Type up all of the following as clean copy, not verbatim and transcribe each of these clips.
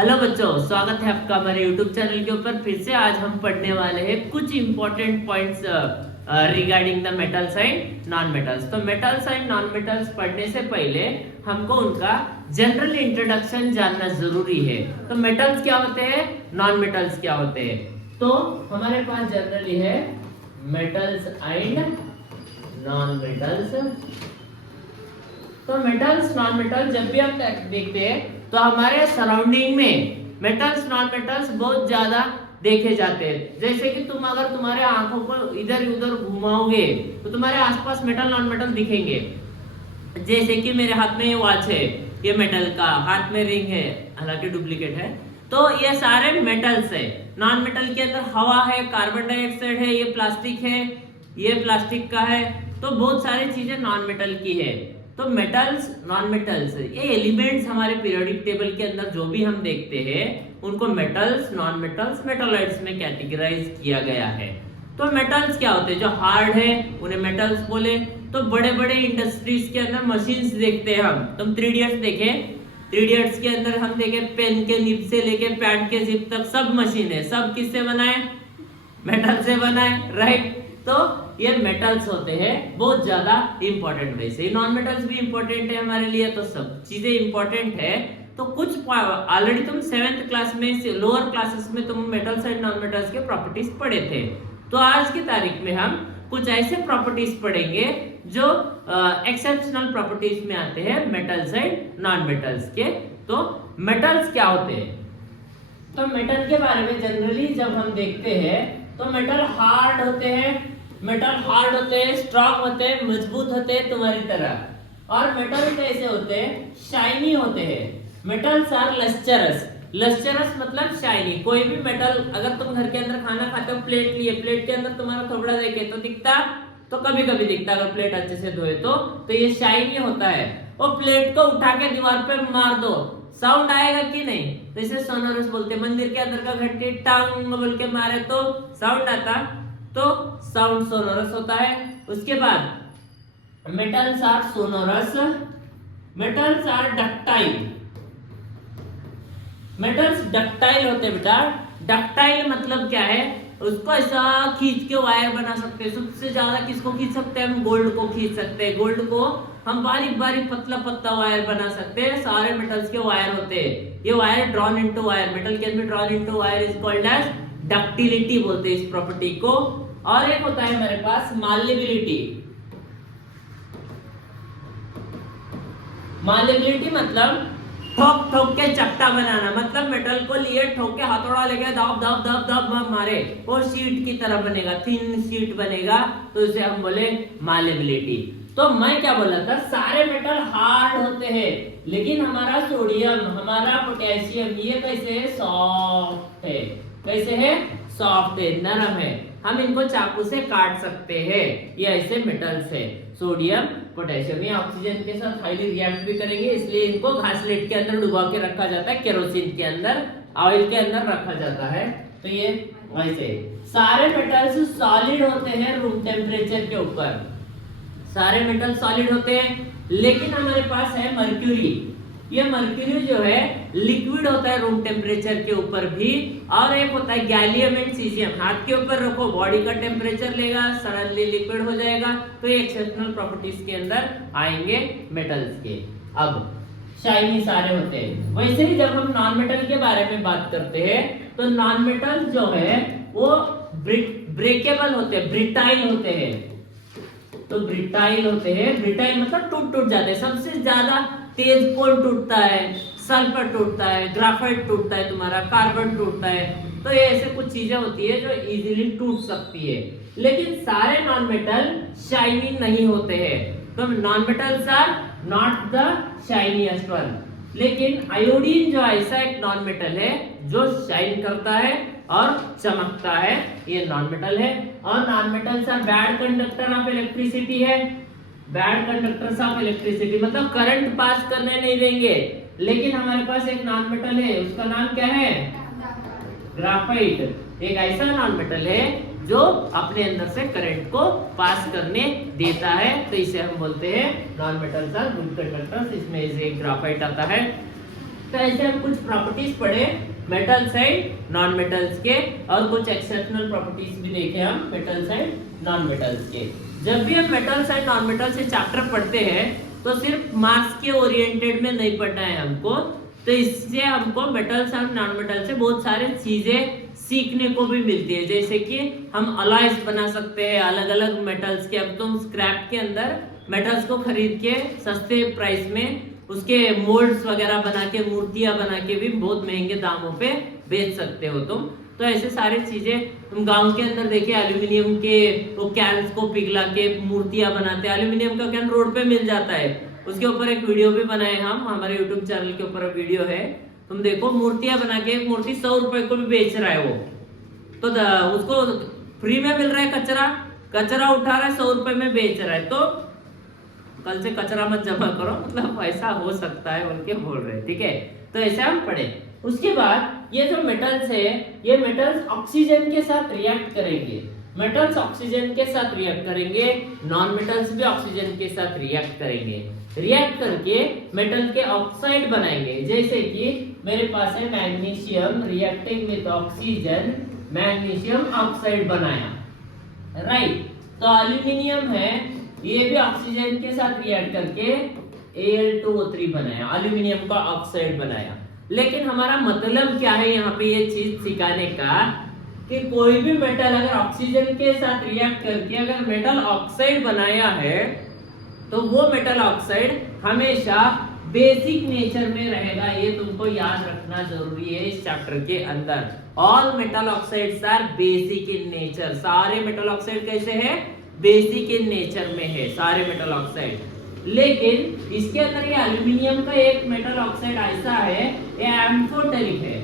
Hello बच्चों, स्वागत है आपका हमारे YouTube चैनल के ऊपर। फिर से आज हम पढ़ने वाले हैं कुछ important points regarding the metals and non metals. तो मेटल्स एंड नॉन मेटल्स पढ़ने से पहले हमको उनका जनरल इंट्रोडक्शन जानना जरूरी है। तो मेटल्स क्या होते हैं, नॉन मेटल्स क्या होते हैं। तो हमारे पास जनरली है मेटल्स एंड नॉन मेटल्स। तो मेटल्स नॉन मेटल्स जब भी हम देखते हैं तो हमारे सराउंडिंग में मेटल्स नॉन मेटल्स बहुत ज्यादा देखे जाते हैं। जैसे कि तुम अगर तुम्हारे आंखों को इधर उधर घुमाओगे तो तुम्हारे आसपास मेटल नॉन मेटल दिखेंगे। जैसे कि मेरे हाथ में ये वॉच है, ये मेटल का, हाथ में रिंग है, हालांकि डुप्लीकेट है। तो ये सारे मेटल्स है। नॉन मेटल के अंदर हवा है, कार्बन डाइऑक्साइड है, ये प्लास्टिक है, ये प्लास्टिक का है। तो बहुत सारी चीजें नॉन मेटल की है। तो मेटल्स नॉन मेटल्स ये एलिमेंट्स हमारे पीरियोडिक टेबल के अंदर जो भी हम देखते हैं उनको मेटल्स, नॉन मेटल्स, मेटालॉइड्स में कैटेगराइज किया गया है। तो मेटल्स क्या होते हैं, जो हार्ड है उन्हें मेटल्स बोले। तो बड़े बड़े इंडस्ट्रीज के अंदर मशीन्स देखते हैं हम। तुम 3 इडियट्स देखे, 3 इडियट्स के अंदर हम देखे पेन के निब से लेके पैड के जिप तक सब मशीन है। सब किससे बनाए, मेटल से बनाए, राइट। तो ये मेटल्स होते हैं बहुत ज्यादा इंपॉर्टेंट। वैसे ही नॉन मेटल्स भी इंपॉर्टेंट है हमारे लिए, तो सब चीजें इंपॉर्टेंट है। तो कुछ ऑलरेडी तुम 7th क्लास में, लोअर क्लासेस में तुम मेटल्स एंड नॉन मेटल्स के प्रॉपर्टीज पढ़े थे। तो आज की तारीख में हम कुछ ऐसे प्रॉपर्टीज पढ़ेंगे जो एक्सेप्शनल प्रॉपर्टीज में आते हैं मेटल्स एंड नॉन मेटल्स के। तो मेटल्स क्या होते हैं, तो मेटल के बारे में जनरली जब हम देखते हैं तो मेटल हार्ड होते हैं, मेटल हार्ड होते हैं, स्ट्रांग होते हैं, मजबूत होते हैं तुम्हारी तरह। और मेटल कैसे होते हैं, शाइनी होते हैं। Metals are lustrous. लस्चरस मतलब शाइनी। कोई भी मेटल, अगर तुम घर के अंदर खाना खाते हो, प्लेट लिए, प्लेट के अंदर तुम्हारा थोबड़ा देखे तो दिखता, तो कभी कभी दिखता अगर प्लेट अच्छे से धोए तो ये शाइनी होता है। और प्लेट को उठा के दीवार पे मार दो, साउंड आएगा कि नहीं, तो इसे सोनोरस बोलते हैं। मंदिर के अंदर का घंटी टांग बोल के मारे तो साउंड आता, तो साउंड सोनोरस होता है। उसके बाद metals are sonorous, metals are ductile. Metals ductile होते हैं बेटा। डक्टाइल मतलब क्या है, उसको ऐसा खींच के वायर बना सकते हैं। सबसे ज्यादा किसको खींच सकते हैं हम, गोल्ड को खींच सकते हैं। गोल्ड को हम बारीक बारीक पतला पतला वायर बना सकते हैं। सारे मेटल्स के वायर होते हैं। ये wire drawn into wire, metal के अंदर drawn into wire is called as ductility बोलते हैं इस प्रॉपर्टी को। और एक होता है हमारे पास मालेबिलिटी। मालेबिलिटी मतलब ठोक ठोक के चपटा बनाना, मतलब मेटल को लिए ठोक के हथौड़ा लेके दाब दाब दाब दाब मारे, वो शीट की तरह बनेगा, थिन शीट बनेगा, तो इसे हम बोले मालेबिलिटी। तो मैं क्या बोला था, सारे मेटल हार्ड होते हैं, लेकिन हमारा सोडियम, हमारा पोटेशियम, ये कैसे है, सॉफ्ट है। कैसे है, सॉफ्ट है, नरम है। हम इनको चाकू से काट सकते हैं। ये ऐसे मेटल्स है। सोडियम, पोटेशियम, ये ऑक्सीजन के साथ हाईली रिएक्ट भी करेंगे, इसलिए इनको घासलेट के अंदर डुबा के रखा जाता है, केरोसिन के अंदर, ऑयल के अंदर रखा जाता है। तो ये वैसे सारे मेटल्स सॉलिड होते हैं रूम टेम्परेचर के ऊपर। सारे मेटल सॉलिड होते हैं, लेकिन हमारे पास है मर्क्यूरी। ये मर्क्यूरी जो है लिक्विड होता है रूम टेम्परेचर के ऊपर भी। और एक होता है गैलियम एंड सीजियम। हाथ के ऊपर रखो, बॉडी का टेम्परेचर लेगा, सडनली लिक्विड हो जाएगा। तो ये एक्सेप्शनल प्रॉपर्टीज के अंदर आएंगे मेटल्स के। अब शाइनी सारे होते हैं। वैसे ही जब हम नॉन मेटल के बारे में बात करते हैं तो नॉन मेटल जो है वो ब्रेकेबल होते हैं, ब्रिटाइल होते हैं। तो ब्रिटाइल होते हैं, ब्रिटाइल मतलब टूट टूट जाते हैं। सबसे ज्यादा तेज कौन टूटता है, सल्फर टूटता है, ग्राफाइट टूटता है, तुम्हारा कार्बन टूटता है। तो ये ऐसे कुछ चीजें होती है जो इजीली टूट सकती है। लेकिन सारे नॉन मेटल शाइनी नहीं होते हैं। तो non metals are not the shiniest one. लेकिन आयोडीन जो ऐसा एक नॉन मेटल है जो शाइन करता है और चमकता है, ये नॉन मेटल है। और non metals are bad conductor of electricity है। बैड कंडक्टर्स ऑफ इलेक्ट्रिसिटी मतलब करंट पास करने नहीं देंगे। लेकिन हमारे पास एक नॉन मेटल है, उसका नाम क्या है, ग्राफाइट। एक ऐसा नॉन मेटल है जो अपने अंदर से करंट को पास करने देता है। तो इसे हम बोलते हैं non metals are good conductors. इसमें से ग्राफाइट आता है। तो ऐसे हम कुछ प्रॉपर्टीज पढ़े मेटल्स एंड नॉन मेटल्स के, और कुछ एक्सेप्शनल प्रॉपर्टीज भी देखे हम मेटल्स एंड नॉन मेटल्स के। जब भी हम मेटल्स एंड नॉन मेटल्स से चैप्टर पढ़ते हैं तो सिर्फ मार्क्स के ओरिएंटेड में नहीं पढ़ना है हमको, तो इससे हमको मेटल्स एंड नॉन मेटल्स से बहुत सारे चीजें सीखने को भी मिलती है। जैसे कि हम अलॉयज बना सकते हैं अलग अलग मेटल्स के। अब तुम स्क्रैप के अंदर मेटल्स को खरीद के सस्ते प्राइस में उसके मोल्ड्स वगैरह बना के, मूर्तियां बना के भी बहुत महंगे दामों पे बेच सकते हो तुम। तो ऐसे सारी चीजें तुम गांव के अंदर देखिए, एल्यूमिनियम के वो कैन्स को पिघला के मूर्तियां बनाते हैं। एल्यूमिनियम का कैन रोड पे मिल जाता है, उसके ऊपर एक वीडियो भी बनाए हम, हमारे यूट्यूब चैनल के ऊपर वीडियो है, तुम देखो। मूर्तियां बना के एक मूर्ति 100 रुपए को भी बेच रहा है वो, तो उसको फ्री में मिल रहा है कचरा उठा रहा है 100 रुपए में बेच रहा है। तो कल से कचरा मत जमा करो, मतलब ऐसा हो सकता है उनके बोल रहे, ठीक है। तो ऐसे हम पढ़े। उसके बाद ये जो मेटल्स है, ये मेटल्स ऑक्सीजन के साथ रिएक्ट करेंगे। मेटल्स ऑक्सीजन के साथ रिएक्ट करेंगे, नॉन मेटल्स भी ऑक्सीजन के साथ रिएक्ट करेंगे। रिएक्ट करके मेटल के ऑक्साइड बनाएंगे। जैसे कि मेरे पास है magnesium, reacting with oxygen magnesium oxide बनाया, राइट। तो एल्यूमिनियम है, ये भी ऑक्सीजन के साथ रिएक्ट करके Al2O3 बनाया, एल्यूमिनियम का ऑक्साइड बनाया। लेकिन हमारा मतलब क्या है यहाँ पे ये चीज सिखाने का, कि कोई भी मेटल अगर ऑक्सीजन के साथ रिएक्ट करके अगर मेटल ऑक्साइड बनाया है तो वो मेटल ऑक्साइड हमेशा बेसिक नेचर में रहेगा। ये तुमको याद रखना जरूरी है इस चैप्टर के अंदर। All metal oxides are basic in nature. सारे मेटल ऑक्साइड कैसे है? बेसिक इन नेचर में है सारे मेटल ऑक्साइड। लेकिन इसके अंदर ये एल्यूमिनियम का एक मेटल ऑक्साइड ऐसा है, ये एम्फोटेरिक है।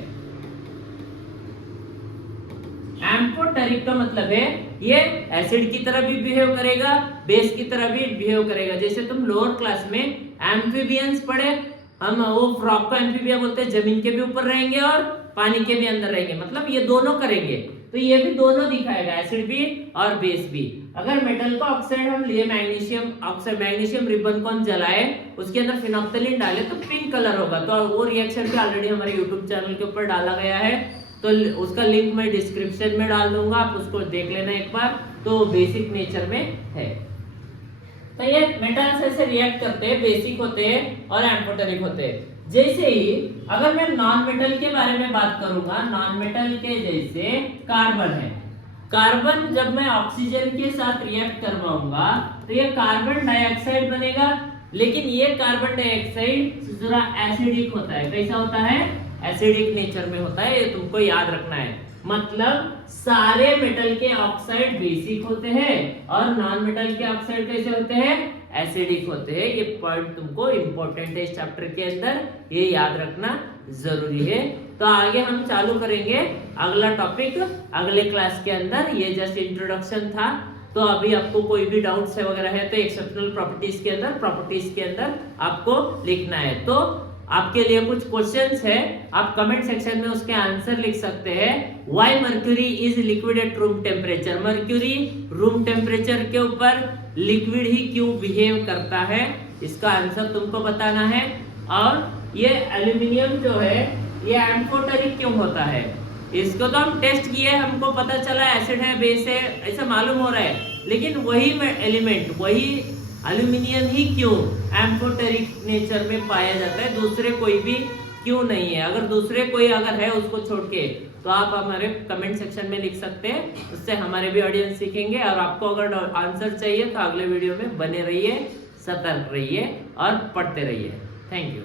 एम्फोटेरिक का मतलब है ये एसिड की तरह भी बिहेव करेगा, बेस की तरह भी बिहेव करेगा। जैसे तुम लोअर क्लास में एम्फीबियंस पढ़े, हम वो फ्रॉग को एम्फीबिया बोलते हैं, जमीन के भी ऊपर रहेंगे और पानी के भी अंदर रहेंगे, मतलब ये दोनों करेंगे। तो ये भी दोनों दिखाएगा, एसिड भी और बेस भी। अगर मेटल का ऑक्साइड हम लिए मैग्नीशियम ऑक्साइड, मैग्नीशियम रिबन को हम जलाए, उसके अंदर फिनोप्थलीन डाले तो पिंक कलर होगा। तो वो रिएक्शन भी ऑलरेडी हमारे यूट्यूब चैनल के ऊपर डाला गया है, तो उसका लिंक मैं डिस्क्रिप्शन में डाल दूंगा, आप उसको देख लेना एक बार। तो बेसिक नेचर में है। तो ये मेटल्स ऐसे रिएक्ट करते हैं, बेसिक होते हैं और एम्फोटेरिक होते हैं। जैसे ही अगर मैं नॉन मेटल के बारे में बात करूंगा, नॉन मेटल के जैसे कार्बन है। कार्बन जब मैं ऑक्सीजन के साथ रिएक्ट करवाऊंगा तो ये कार्बन डाइऑक्साइड बनेगा, लेकिन ये कार्बन डाइऑक्साइड जरा एसिडिक होता है। कैसा होता है? एसिडिक नेचर में होता है, ये तुमको याद रखना है। मतलब सारे मेटल के ऑक्साइड बेसिक होते हैं और नॉन मेटल के ऑक्साइड कैसे होते हैं? एसिडिक होते हैं। ये पॉइंट तुमको इंपॉर्टेंट है इस चैप्टर के अंदर, ये याद रखना जरूरी है। तो आगे हम चालू करेंगे अगला टॉपिक अगले क्लास के अंदर। ये जस्ट इंट्रोडक्शन था। तो अभी आपको कोई भी डाउट्स है वगैरह है तो एक्सेप्शनल प्रॉपर्टीज के अंदर आपको लिखना है। तो आपके लिए कुछ क्वेश्चंस है, आप कमेंट सेक्शन में उसके आंसर लिख सकते हैं। Why mercury is liquid at room temperature? Mercury room temperature के ऊपर लिक्विड ही क्यों बिहेव करता है, इसका आंसर तुमको बताना है। और ये एल्यूमिनियम जो है ये एम्फोटेरिक क्यों होता है, इसको तो हम टेस्ट किए, हमको पता चला एसिड है, बेस है, ऐसा मालूम हो रहा है। लेकिन वही एलिमेंट, वही एल्यूमिनियम ही क्यों एम्फोटेरिक नेचर में पाया जाता है, दूसरे कोई भी क्यों नहीं है? अगर दूसरे कोई अगर है उसको छोड़ के, तो आप हमारे कमेंट सेक्शन में लिख सकते हैं, उससे हमारे भी ऑडियंस सीखेंगे। और आपको अगर आंसर चाहिए तो अगले वीडियो में बने रहिए, सतर्क रहिए और पढ़ते रहिए। Thank you.